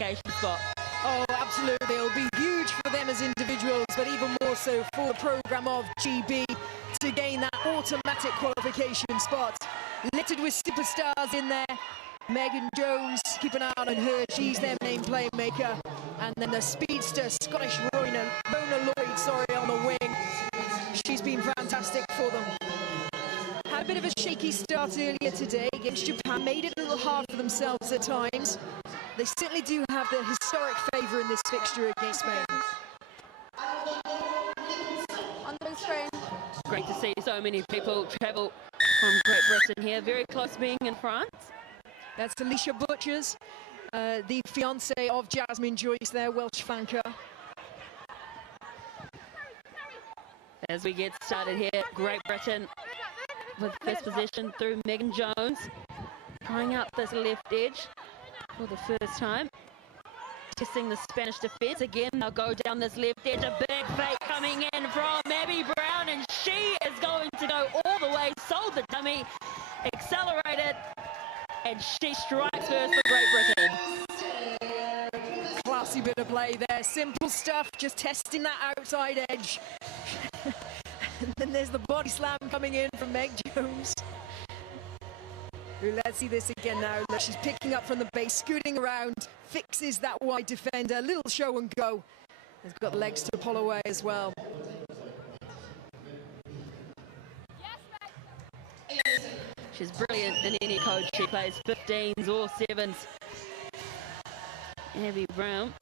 qualification spot. Oh, absolutely. It'll be huge for them as individuals, but even more so for the programme of GB to gain that automatic qualification spot. Littered with superstars in there. Megan Jones, keep an eye on her. She's their main playmaker. And then the speedster, Scottish Rona Lloyd, on the wing. She's been fantastic for them. Had a bit of a shaky start earlier today against Japan, made it a little hard for themselves at times. They certainly do have the historic favour in this fixture against Spain. On the screen. Great to see so many people travel from Great Britain here, very close being in France. That's Alicia Butchers, the fiancée of Jasmine Joyce, their Welsh flanker. As we get started here, Great Britain with first position through Megan Jones, trying up this left edge for the first time. Testing the Spanish defence again. They'll go down this left edge. A big fake coming in from Abby Brown, and she is going to go all the way. Sold the dummy, accelerated, and she strikes first for Great Britain. Classy bit of play there. Simple stuff, just testing that outside edge. And then there's the body slam coming in from Meg Jones. Let's see this again now. She's picking up from the base, scooting around, fixes that wide defender. Little show and go. Has got legs to pull away as well. She's brilliant in any code. She plays 15s or 7s. Abby Brown.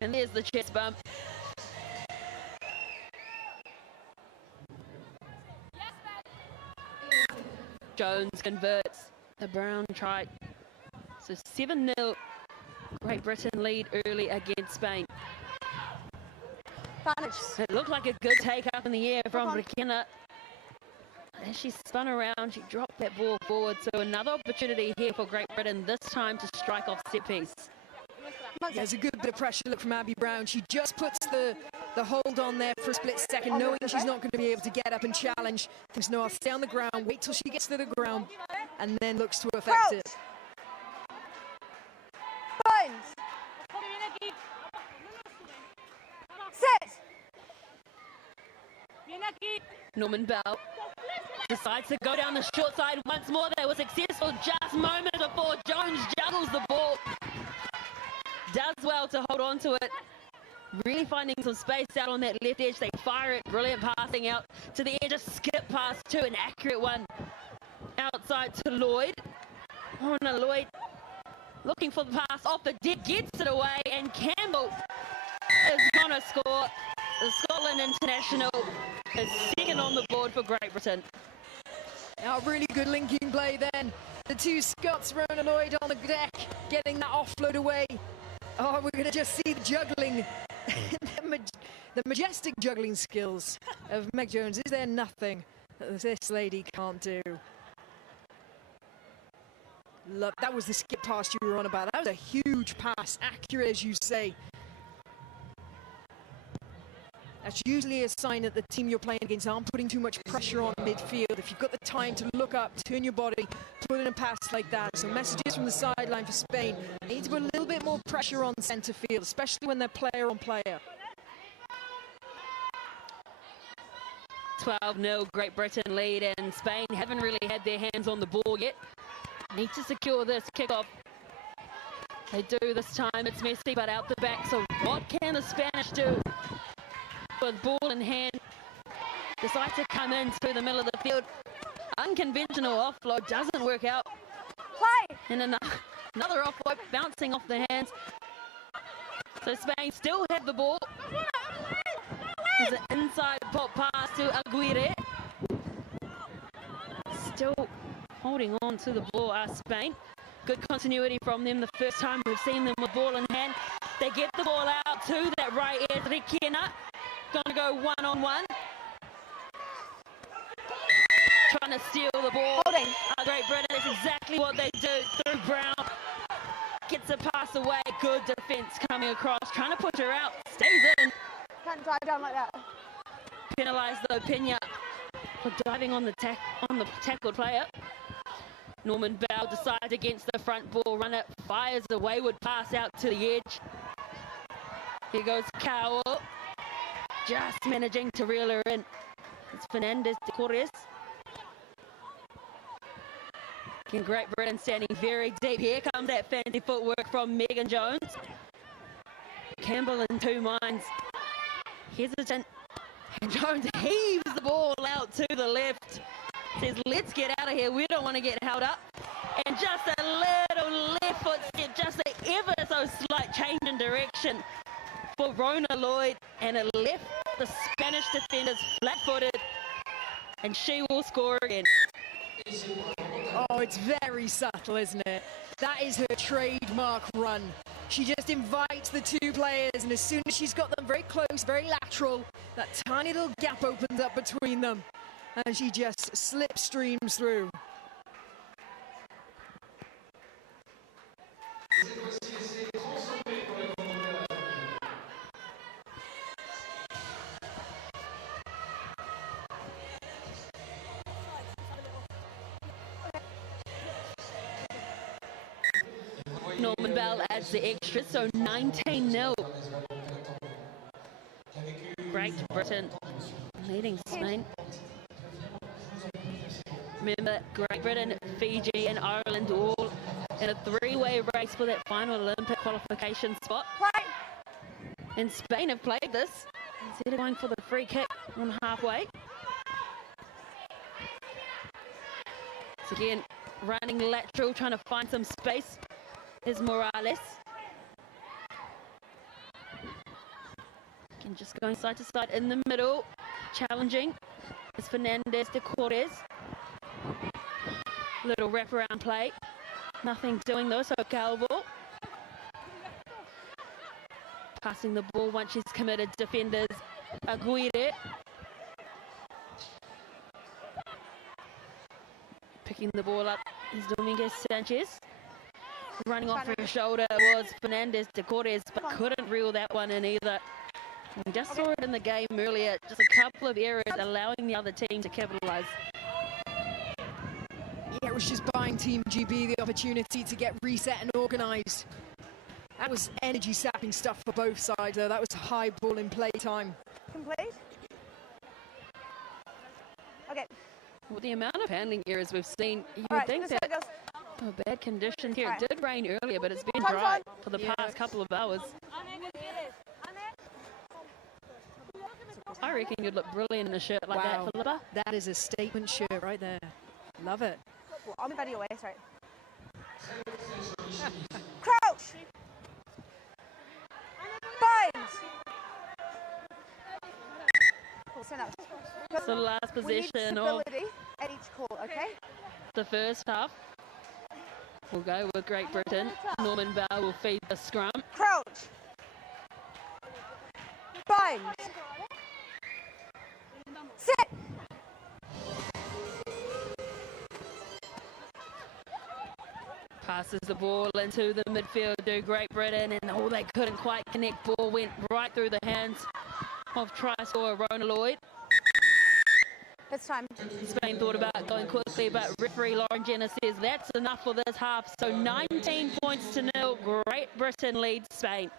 And there's the chest bump. Jones converts the Brown try. So 7-0. Great Britain lead early against Spain. It looked like a good take up in the air from McKenna. As she spun around, she dropped that ball forward. So another opportunity here for Great Britain, this time to strike off set piece. There's a good bit of pressure look from Abby Brown. She just puts the hold on there for a split second, knowing she's not going to be able to get up and challenge. Thinks, no, I'll stay on the ground, wait till she gets to the ground, and then looks to affect it. Sit. Norman Bell decides to go down the short side once more. They were successful just moments before Jones juggles the ball. Does well to hold on to it. Really finding some space out on that left edge. They fire it. Brilliant passing out to the edge. A skip pass to an accurate one outside to Lloyd. Oh no, Lloyd looking for the pass off the deck. Gets it away, and Campbell is going to score. The Scotland international is second on the board for Great Britain. Now, really good linking play then. The two Scots, Rona Lloyd on the deck, getting that offload away. Oh, we're going to just see the juggling, the majestic juggling skills of Meg Jones. Is there nothing that this lady can't do? Look, that was the skip pass you were on about. That was a huge pass, accurate as you say. That's usually a sign that the team you're playing against aren't putting too much pressure on midfield. If you've got the time to look up, turn your body, put in a pass like that. So messages from the sideline for Spain. They need to put a little bit more pressure on centre field, especially when they're player on player. 12-0, Great Britain lead, and Spain haven't really had their hands on the ball yet. Need to secure this kickoff. They do this time. It's messy, but out the back. So what can the Spanish do? With ball in hand, decide to come in through the middle of the field. Unconventional offload doesn't work out. Play. And another offload bouncing off the hands. So Spain still have the ball. There's an inside pop pass to Aguirre. Still holding on to the ball are Spain. Good continuity from them the first time we've seen them with ball in hand. They get the ball out to that right edge. Requena going to go one-on-one. Trying to steal the ball. Holding. Great Britain, that's exactly what they do through Brown. Gets a pass away. Good defence coming across. Trying to push her out. Stays in. Can't drive down like that. Penalised though, Pena for diving on the tackled player. Norman Bell decides against the front ball runner, fires a wayward pass out to the edge. Here goes Cowell, just managing to reel her in. It's Fernandez de Corres. Again, Great Britain standing very deep. Here comes that fancy footwork from Megan Jones. Campbell in two minds. Hesitant. And Jones heaves the ball out to the left. Says, let's get out of here. We don't want to get held up. And just a little left foot step, just an ever so slight change in direction for Rona Lloyd. And it left the Spanish defenders flat-footed. And she will score again. Oh, it's very subtle, isn't it? That is her trademark run. She just invites the two players, and as soon as she's got them very close, very lateral, that tiny little gap opens up between them, and she just slipstreams through. Norman Bell adds the extra, so 19-0. Great Britain leading Spain. Remember, Great Britain, Fiji and Ireland all in a three-way race for that final Olympic qualification spot. And Spain have played this instead of going for the free kick on halfway. So again, running lateral, trying to find some space is Morales. And just going side to side in the middle, challenging is Fernandez de Corres. Little wraparound play, nothing doing though, so Calvo. Passing the ball once she's committed, defenders Aguirre. Picking the ball up is Dominguez Sanchez. Running off her shoulder was Fernandez de Corres, but couldn't reel that one in either. We just saw it in the game earlier, just a couple of errors allowing the other team to capitalise. Yeah, it was just buying Team GB the opportunity to get reset and organised. That was energy-sapping stuff for both sides, though. That was high ball in play time. Complete. Okay. With the amount of handling errors we've seen, you would think that bad conditions here. It did rain earlier, but it's been dry for the past couple of hours. I reckon you'd look brilliant in a shirt like that, Philippa. That is a statement shirt right there. Love it. I'll move out of your way, sorry. Crouch! Bind! Cool, stand up. So the last possession of at each call, okay? the first half. We'll go with Great Britain. Norman Bell will feed the scrum. Crouch! Bind! Sit! Passes the ball into the midfield to Great Britain, and they couldn't quite connect. Ball went right through the hands of try scorer Rona Lloyd. It's time. Spain thought about going quickly, but referee Lauren Jenner says that's enough for this half. So 19 points to 0. Great Britain leads Spain.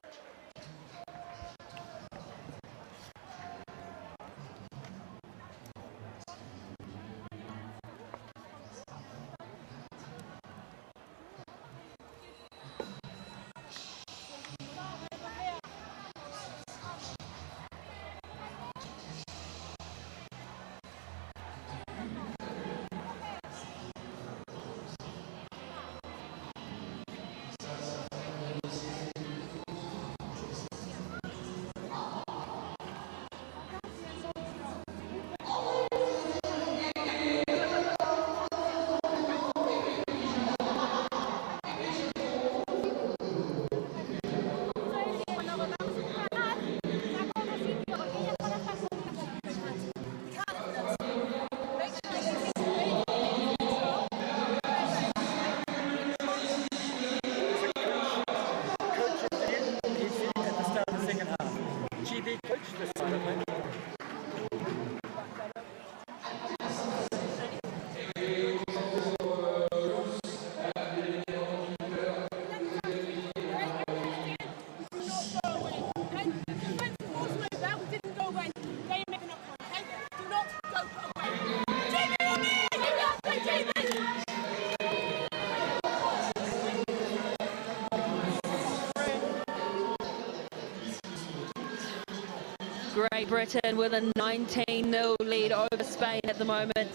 Great Britain with a 19-0 lead over Spain at the moment.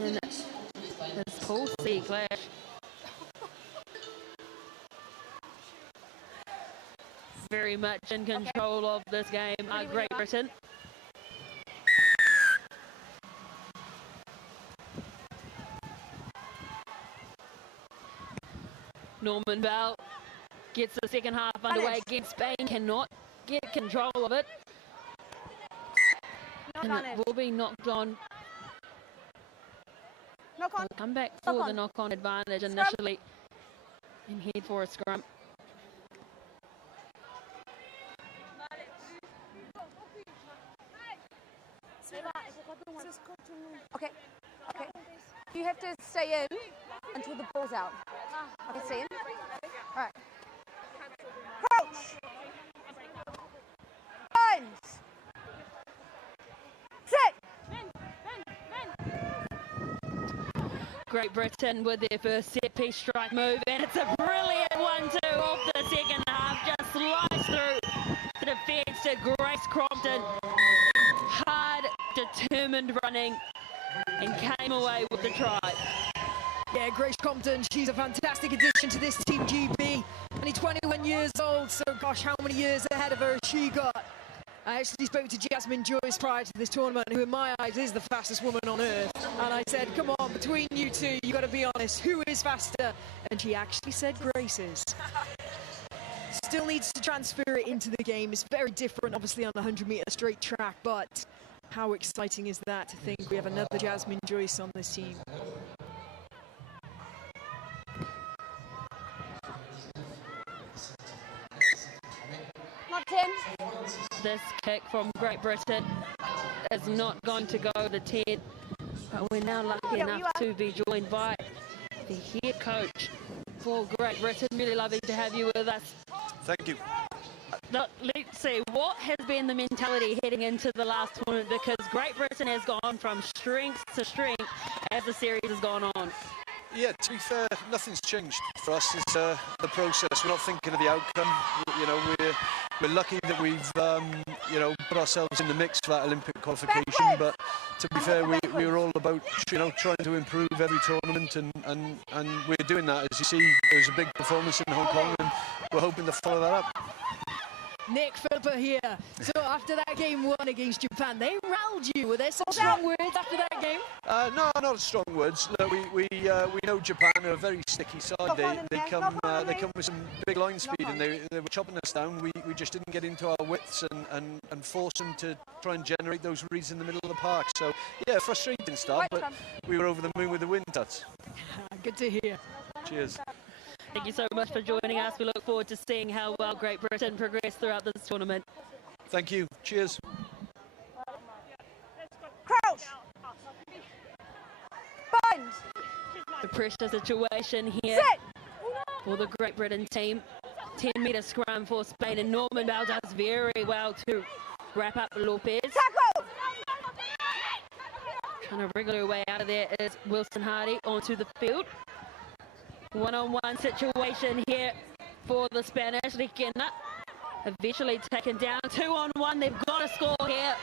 And this Pool C clash. Very much in control of this game are Great Britain. Norman Bell gets the second half underway again. Spain cannot get control of it. And it will be knocked on. Knock on. Come back for the knock-on advantage initially and head for a scrum. Okay. Okay. You have to stay in until the ball's out. Okay, stay in. All right. Crouch. Punch. Sit. Great Britain with their first set-piece strike move, and it's a brilliant 1-2 off the second half. Just sliced through the defence to Grace Crompton. Hard, determined running, and came away with the try. Yeah, Grace Crompton, she's a fantastic addition to this Team GB. Only 21 years old, so gosh, how many years ahead of her has she got? I actually spoke to Jasmine Joyce prior to this tournament, who in my eyes is the fastest woman on earth. And I said, come on, between you two, you got to be honest, who is faster? And she actually said Grace is. Still needs to transfer it into the game. It's very different, obviously, on the 100-metre straight track, but how exciting is that to think we have another Jasmine Joyce on this team? Not 10. This kick from Great Britain is not going to go the 10, but we're now lucky enough to be joined by the head coach for Great Britain. Really lovely to have you with us. Thank you. Let's see, what has been the mentality heading into the last tournament? Because Great Britain has gone from strength to strength as the series has gone on. Yeah, to be fair, nothing's changed for us. It's the process. We're not thinking of the outcome. You know, we're lucky that we've put ourselves in the mix for that Olympic qualification. But to be fair, we were all about trying to improve every tournament, and we're doing that. As you see, there's a big performance in Hong Kong, and we're hoping to follow that up. Nick Philippa here. So after that game won against Japan, they rallied you. Were there some strong words after that game? No, not strong words. No, we know Japan are a very sticky side. They come with some big line speed, and they were chopping us down. We just didn't get into our widths and force them to try and generate those reads in the middle of the park. So yeah, frustrating start, but we were over the moon with the win, Tuts. Good to hear. Cheers. Thank you so much for joining us. We look forward to seeing how well Great Britain progress throughout this tournament. Thank you. Cheers. Crouch. Punch. The pressure situation here Sit. for the Great Britain team. 10-metre scrum for Spain, and Norman Bell does very well to wrap up Lopez. Tackle. Trying to wriggle her way out of there is Wilson Hardy onto the field. One-on-one situation here for the Spanish. Requena eventually taken down. 2-on-1. They've got to score here.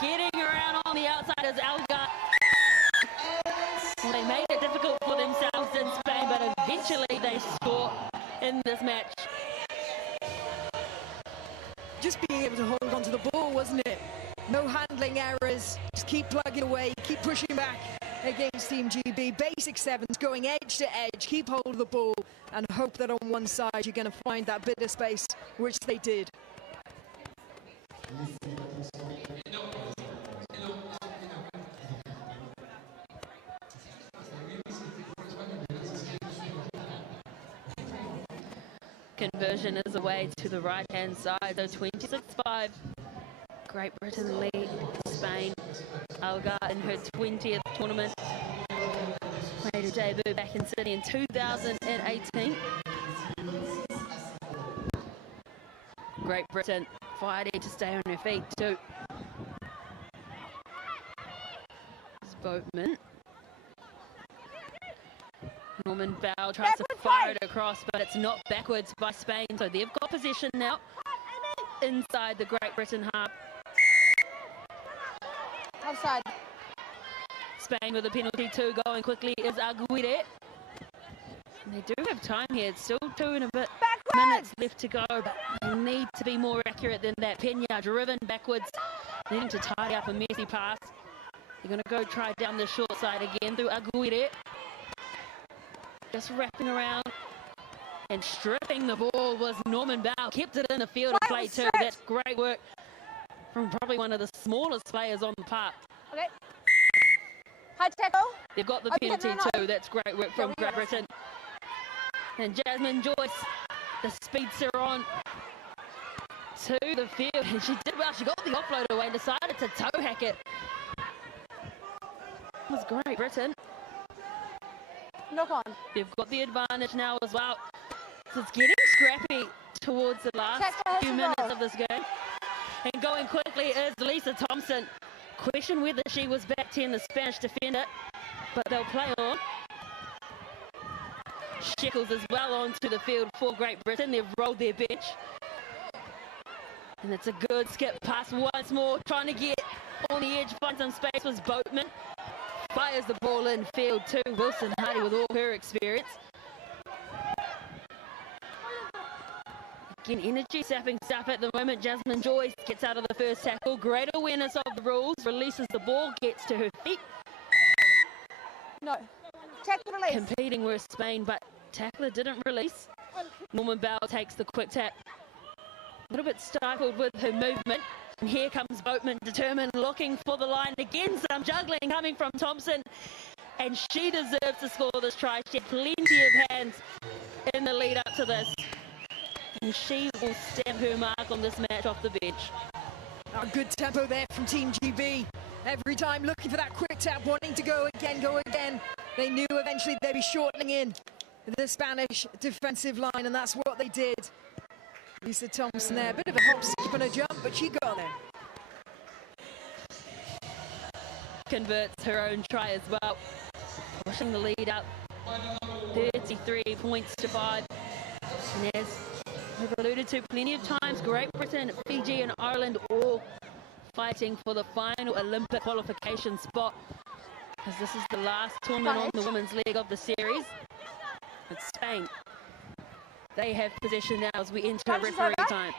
Getting around on the outside is Alga. Well, they made it difficult for themselves in Spain, but eventually they score in this match. Just being able to hold onto the ball, wasn't it? No handling errors. Just keep plugging away, keep pushing back against Team GB. Basic sevens, going edge to edge, keep hold of the ball and hope that on one side you're going to find that bit of space, which they did. Conversion is away to the right-hand side, so 26-5. Great Britain lead Spain. Alga in her 20th tournament. Made her debut back in Sydney in 2018. Great Britain fighting to stay on her feet too. Boatman. Norman Bell tries to fire it across, but it's knocked backwards by Spain, so they've got possession now. inside the Great Britain half. Outside. Spain with a penalty, 2 going quickly is Aguirre. And they do have time here. It's still 2 and a bit minutes left to go, but they need to be more accurate than that. Pena driven backwards, needing to tie up a messy pass. They're going to go try down the short side again through Aguirre. Just wrapping around and stripping the ball was Norman Bow. Kept it in the field of play too. That's great work from probably one of the smallest players on the park. Okay. High tackle. They've got the penalty too. That's great work from Great Britain. And Jasmine Joyce, the speedster on to the field. And she did well. She got the offload away, decided to toe hack it. That was Great Britain. Knock on. They've got the advantage now as well. So it's getting scrappy towards the last few minutes of this game. And going quickly is Lisa Thompson. Question whether she was back 10, the Spanish defender, but they'll play on. Shekels as well onto the field for Great Britain. They've rolled their bench. And it's a good skip pass once more. Trying to get on the edge, find some space was Boatman. Fires the ball in field too. Wilson Hardy with all her experience. Again, energy sapping stuff at the moment. Jasmine Joyce gets out of the first tackle. Great awareness of the rules. Releases the ball, gets to her feet. No. Tackle release. Competing with Spain, but tackler didn't release. Norman Bell takes the quick tap. A little bit stifled with her movement. And here comes Boatman, determined, looking for the line. Again, some juggling coming from Thompson. And she deserves to score this try. She had plenty of hands in the lead up to this. And she will stamp her mark on this match off the bench. A good tempo there from Team GB. Every time looking for that quick tap, wanting to go again, go again. They knew eventually they'd be shortening in the Spanish defensive line, and that's what they did. Lisa Thompson there, a bit of a hop, skip and a jump, but she got there. Converts her own try as well. Pushing the lead up 33 points to 5. And as we've alluded to plenty of times, Great Britain, Fiji and Ireland all fighting for the final Olympic qualification spot, as this is the last tournament on the women's leg of the series. It's Spain. They have possession now as we enter referee time.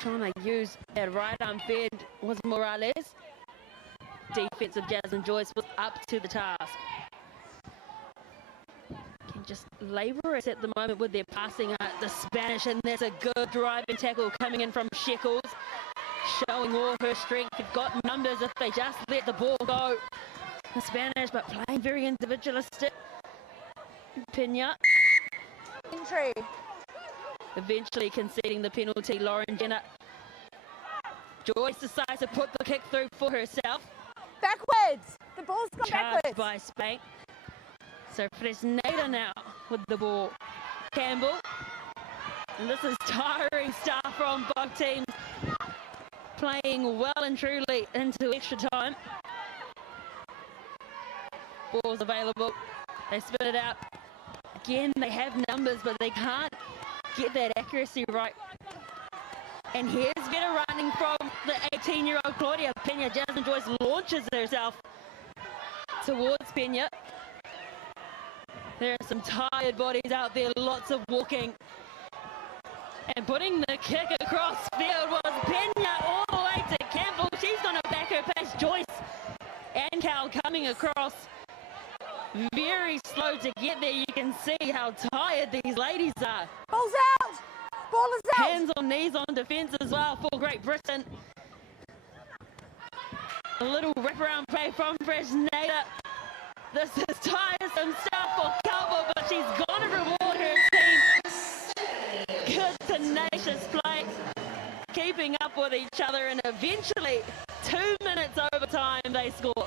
Trying to use that right arm fed was Morales. Defensive Jasmine Joyce was up to the task. Can just labour it at the moment with their passing out the Spanish, and there's a good driving tackle coming in from Shekels, showing all her strength. They've got numbers if they just let the ball go. The Spanish, but playing very individualistic. Pena. Entry. Eventually conceding the penalty, Lauren Jenner. Joyce decides to put the kick through for herself. Backwards. The ball's gone Charged backwards. by Spain. So Fresneda now with the ball. Campbell. And this is tiring stuff from both teams. Playing well and truly into extra time. Ball's available. They spit it out. Again, they have numbers, but they can't get that accuracy right. And here's better running from the 18-year-old Claudia Pena. Jasmine Joyce launches herself towards Pena. There are some tired bodies out there, lots of walking. And putting the kick across field was Pena all the way to Campbell. She's going to back her pace. Joyce and Cal coming across. Very slow to get there. You can see how tired these ladies are. Ball's out. Ball is out. Hands on knees on defence as well for Great Britain. A little wraparound play from Fresneda. This is tiresome stuff for Calvo, but she's going to reward her team. Good tenacious play. Keeping up with each other, and eventually 2 minutes overtime they score.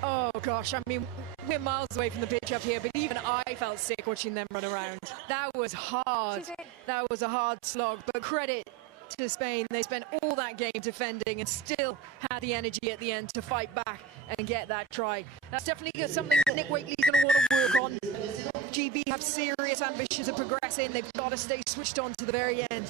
Oh gosh, I mean, we're miles away from the pitch up here, but even I felt sick watching them run around. That was hard. That was a hard slog, but credit to Spain. They spent all that game defending and still had the energy at the end to fight back and get that try. That's definitely something that Nick Wakely's going to want to work on. GB have serious ambitions of progressing. They've got to stay switched on to the very end.